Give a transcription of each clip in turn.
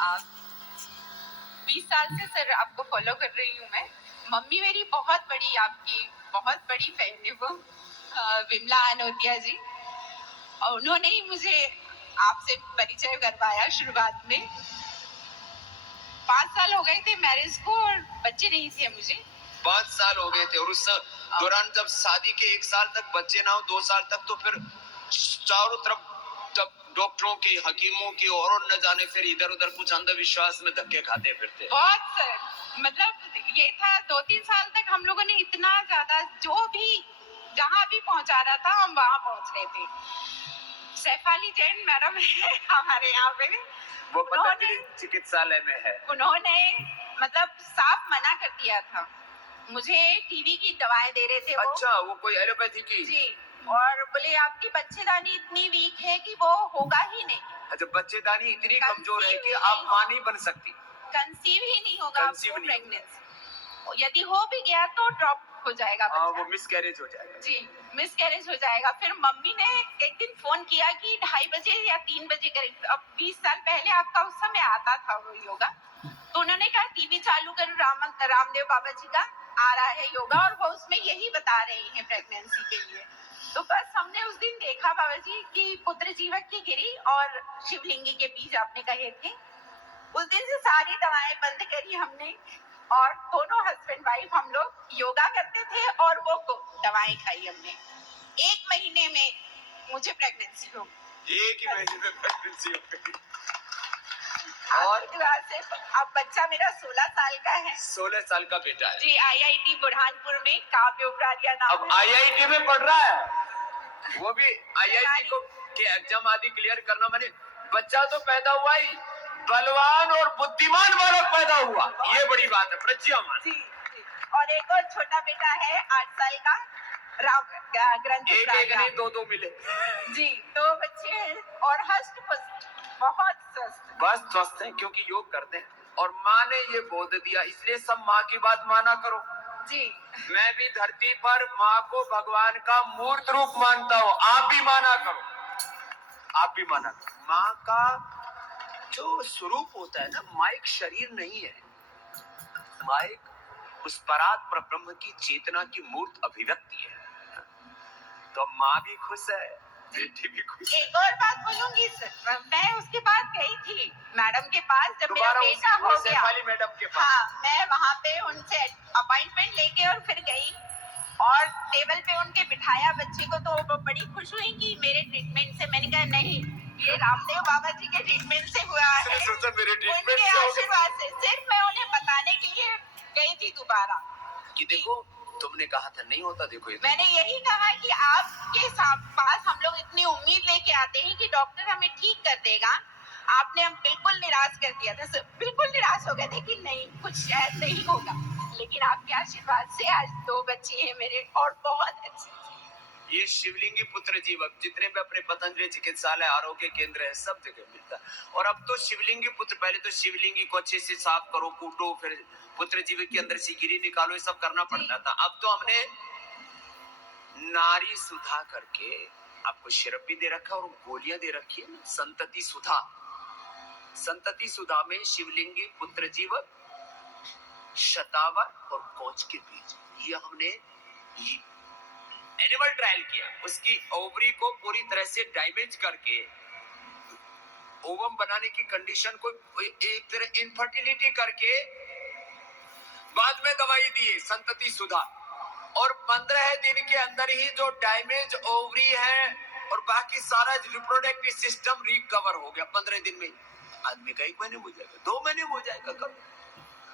आप 20 साल से सर आपको फॉलो कर रही हूँ मैं। मम्मी मेरी बहुत बड़ी फैन है वो, विमला अनोतिया जी, और उन्होंने ही मुझे आपसे परिचय करवाया शुरुआत में। 5 साल हो गए थे मैरिज को और बच्चे नहीं थे मुझे। 5 साल हो गए थे और उस दौरान जब शादी के 1 साल तक बच्चे ना हो, 2 साल तक, तो फिर चारों तरफ तब डॉक्टरों की, हकीमों की, और न जाने फिर इधर उधर कुछ अंधविश्वास में धक्के खाते फिरते। बहुत सर, मतलब ये था 2-3 साल तक हम लोगों ने इतना ज्यादा जो भी जहाँ भी पहुंचा रहा था हम वहाँ पहुंच रहे थे। सैफाली जैन मैडम है हमारे यहाँ पे, वो पतंजलि चिकित्सालय में है। उन्होंने मतलब साफ मना कर दिया था, मुझे टीबी की दवाएं दे रहे थे वो। अच्छा, वो कोई एलोपैथी की? जी, और बोले आपकी बच्चेदानी इतनी वीक है कि वो होगा ही नहीं। अच्छा, बच्चेदानी इतनी कमजोर है कि आप मां नहीं बन सकती, कंसीव ही नहीं होगा कंसीव आपको नहीं प्रेगनेंसी, यदि हो भी गया तो ड्रॉप हो जाएगा बच्चा। वो मिसकैरेज हो जाएगा। जी, मिसकैरेज हो जाएगा। फिर मम्मी ने एक दिन फोन किया कि 2:30 बजे या 3 बजे करीब, अब 20 साल पहले आपका उस समय आता था वो योगा, तो उन्होंने कहा टीवी चालू करो, रामदेव बाबा जी का आ रहा है योगा और वो उसमें यही बता रहे हैं प्रेगनेंसी के लिए। तो बस हमने उस दिन देखा बाबा जी की पुत्र जीवक की गिरी और शिवलिंगी के बीज आपने कहे थे। उस दिन से सारी दवाएं बंद करी हमने और दोनों हस्बैंड वाइफ हम लोग योगा करते थे और वो दवाएं खाई हमने। 1 महीने में मुझे प्रेगनेंसी हो गई। 1 ही महीने में प्रेगनेंसी हो गई। और से अब बच्चा मेरा 16 साल का है। 16 साल का बेटा है जी, IIT बुरहानपुर में काव्य उपरारिया नाम। अब IIT में पढ़ रहा है, वो भी IIT को के एग्जाम आदि क्लियर करना। मैंने बच्चा तो पैदा हुआ ही, बलवान और बुद्धिमान बालक पैदा हुआ, ये बड़ी बात है। प्रज्ञामान। जी, और एक और छोटा बेटा है 8 साल का, ग्रंथ एक नहीं 2 मिले। जी, 2 बच्चे हैं और हष्ट पुष्ट, बहुत स्वस्थ। बस स्वस्थ हैं क्योंकि योग करते हैं और माँ ने ये बोध दिया, इसलिए सब माँ की बात माना करो। जी, मैं भी धरती पर माँ को भगवान का मूर्त रूप मानता हूँ, आप भी माना करो, आप भी माना करो। माँ का जो स्वरूप होता है ना, माँ एक शरीर नहीं है, माँ एक उस परात परब्रह्म की चेतना की मूर्त अभिव्यक्ति है। तो माँ भी खुश है, बेटी भी खुश है। एक और बात बोलूंगी सर, मैं उसके पास गई थी मैडम के पास जब मेरा बेटा हो गया। मैडम के पास। हाँ, मैं वहाँ पे उनसे अपॉइंटमेंट लेके और फिर गई और टेबल पे उनके बिठाया बच्चे को, तो वो बड़ी खुश हुई कि मेरे ट्रीटमेंट से। मैंने कहा नहीं, ये रामदेव बाबा जी के ट्रीटमेंट से हुआ है, उनके आशीर्वाद से। सिर्फ मैं उन्हें बताने के लिए गई थी दोबारा कि देखो तुमने कहा था नहीं होता, देखो मैंने यही कहा कि आपके पास हम लोग इतनी उम्मीद लेके आते हैं कि डॉक्टर हमें ठीक कर देगा, आपने हम बिल्कुल निराश कर दिया था, बिल्कुल निराश हो गए थे कि नहीं, कुछ शायद नहीं होगा, लेकिन आपके आशीर्वाद से आज 2 बच्चे हैं मेरे और बहुत अच्छे। ये शिवलिंगी पुत्र जीवक जितने भी अपने पतंजलि चिकित्सालय आरोग्य केंद्र है सब जगह मिलता है। और अब तो शिवलिंगी पुत्र, पहले तो शिवलिंगी को अच्छे से साफ करो, कूटो, फिर पुत्र जीवक के अंदर से गिरी निकालो, ये सब करना पड़ता था। अब तो हमने नारी सुधा करके आपको सिरप भी दे रखा और गोलियां दे रखी है, संतति सुधा। संतति सुधा में शिवलिंगी पुत्र जीवक, शतावर और कोच के बीज, ये हमने एनिमल ट्रायल किया। उसकी ओवरी को पूरी तरह से डैमेज करके ओवम बनाने की कंडीशन को एक तरह इनफर्टिलिटी करके बाद में दवाई दी संतति सुधा, और 15 दिन के अंदर ही जो डैमेज ओवरी है और बाकी सारा रिप्रोडक्टिव सिस्टम रिकवर हो गया 15 दिन में। आदमी का 1 महीने हो जाएगा, 2 महीने हो जाएगा कब।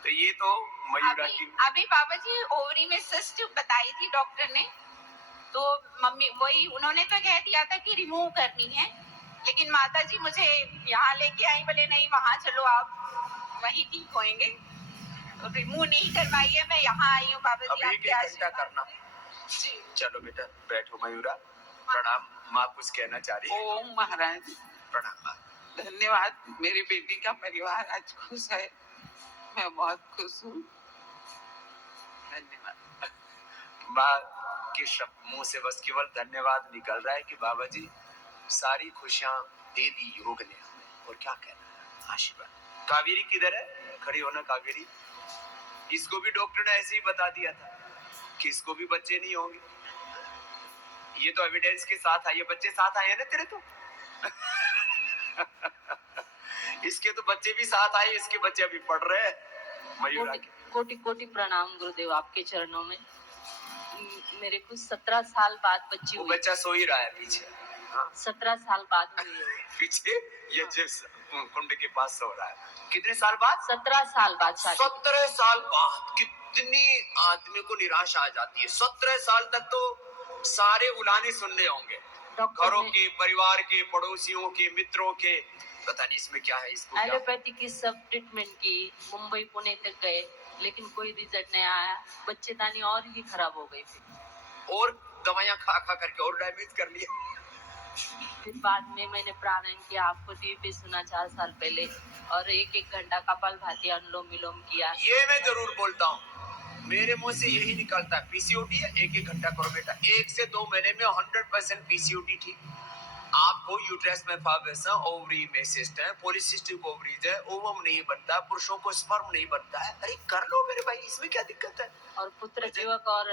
तो ये तो मयूरा की अभी बाबा जी ओवरी में सिस्ट बताई थी डॉक्टर ने, तो मम्मी वही उन्होंने तो कह दिया था कि रिमूव करनी है, लेकिन माता जी मुझे यहाँ लेके आई, बोले नहीं वहाँ चलो, आप वहीं ठीक होएंगे, तो रिमूव नहीं करवाई है, मैं यहाँ आई हूँ बाबा जी आपके आशीर्वाद करना। जी चलो बेटा बैठो। मयूरा प्रणाम, माँ कुछ कहना चाह रही है। ओम महाराज प्रणाम माँ। धन्यवाद, मेरी बेटी का परिवार आज खुश है, मैं बहुत खुश हूँ, धन्यवाद। माँ के मुंह से बस केवल धन्यवाद निकल रहा है कि बाबा जी सारी खुशियां दे दी योग ने हमें, और क्या कहना है। आशीर्वाद। कावेरी किधर है? खड़ी होना कावेरी। इसको भी डॉक्टर ने ऐसे ही बता दिया था कि इसको भी बच्चे नहीं होंगे। ये तो एविडेंस के साथ आए, बच्चे साथ आए हैं ना तेरे तो। इसके तो बच्चे भी साथ आए, इसके बच्चे अभी पढ़ रहे हैं मयूरा के। कोटि कोटि प्रणाम गुरुदेव आपके चरणों में। मेरे को 17 साल बाद बच्ची वो हुई। बच्चा सो ही रहा है पीछे। हाँ। 17 साल बाद हुई है वो। पीछे ये जिस कुंड के पास सो रहा है। कितने साल बाद? 17 साल बाद शादी। 17 साल बाद। कितनी आदमी को निराशा आ जाती है। 17 साल तक तो सारे उलाने सुनने होंगे, घरों के, परिवार के, पड़ोसियों के, मित्रों के। पता नहीं इसमें क्या है। इसको एलोपैथी की सब ट्रीटमेंट की, मुंबई पुणे तक गए, लेकिन कोई रिजल्ट नहीं आया। बच्चेदानी और ही खराब हो गई थी। और दवाइयां खा खा करके और डैमेज कर लिया। फिर बाद में मैंने प्राणायाम किया, आपको टीवी पे सुना 4 साल पहले, और 1-1 घंटा कपालभाति, अनुलोम विलोम किया। ये मैं जरूर बोलता हूँ, मेरे मुंह से यही निकलता है। पीसीओडी है, 1-1 घंटा करो बेटा। 1 से 2 महीने में 100% पीसीओडी ठीक। आपको यूट्रस में फाइब्रोस है, ओवरी में सिस्ट है, पॉलीसिस्टिक ओवरीज है, ओवम नहीं बनता, पुरुषों को स्पर्म नहीं बनता है। अरे कर लो मेरे भाई, इसमें क्या दिक्कत है? और पुत्र जीवक और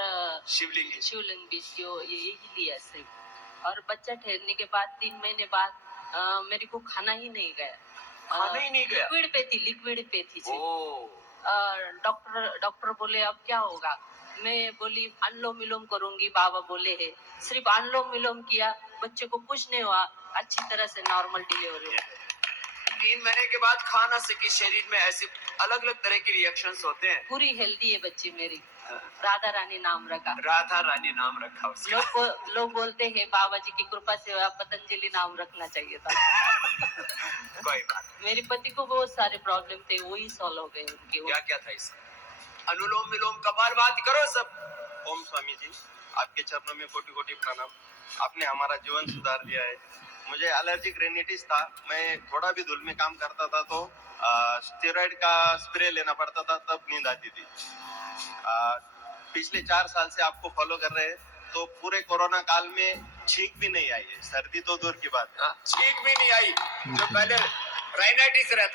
शिवलिंग बीज जो यही लिया सिर्फ। और बच्चा ठहरने के बाद 3 महीने बाद मेरे को खाना ही नहीं गया। खाना ही नहीं गया? लिक्विड पे थी। ओ। डॉक्टर बोले अब क्या होगा। मैं बोली अनुलोम विलोम करूंगी, बाबा बोले है। सिर्फ अनुलोम विलोम किया, बच्चे को कुछ नहीं हुआ, अच्छी तरह से नॉर्मल डिलीवरी हो गई। 3 महीने के बाद खाना से कि शरीर में ऐसे अलग अलग तरह के रिएक्शंस होते हैं। पूरी हेल्दी है बच्ची मेरी। राधा रानी नाम रखा। राधा रानी नाम रखा उसका। लोग बोलते हैं बाबा जी की कृपा से पतंजलि नाम रखना चाहिए था। कोई बात। मेरे पति को बहुत सारे प्रॉब्लम थे, वही सॉल्व हो गए उनके। क्या क्या था इसमें? अनुलोम विलोम कपालभाति करो सब। ओम स्वामी जी, आपके चरणों में कोटि कोटि प्रणाम। आपने हमारा जीवन सुधार दिया है। मुझे एलर्जिक रेनिटिस था, मैं थोड़ा भी धूल में काम करता था तो स्टेरॉइड का स्प्रे लेना पड़ता था, तब नींद आती थी। पिछले 4 साल से आपको फॉलो कर रहे हैं, तो पूरे कोरोना काल में छींक भी नहीं आई है। सर्दी तो दूर की बात है। छींक भी नहीं आई, जो पहले राइनाइटिस रहता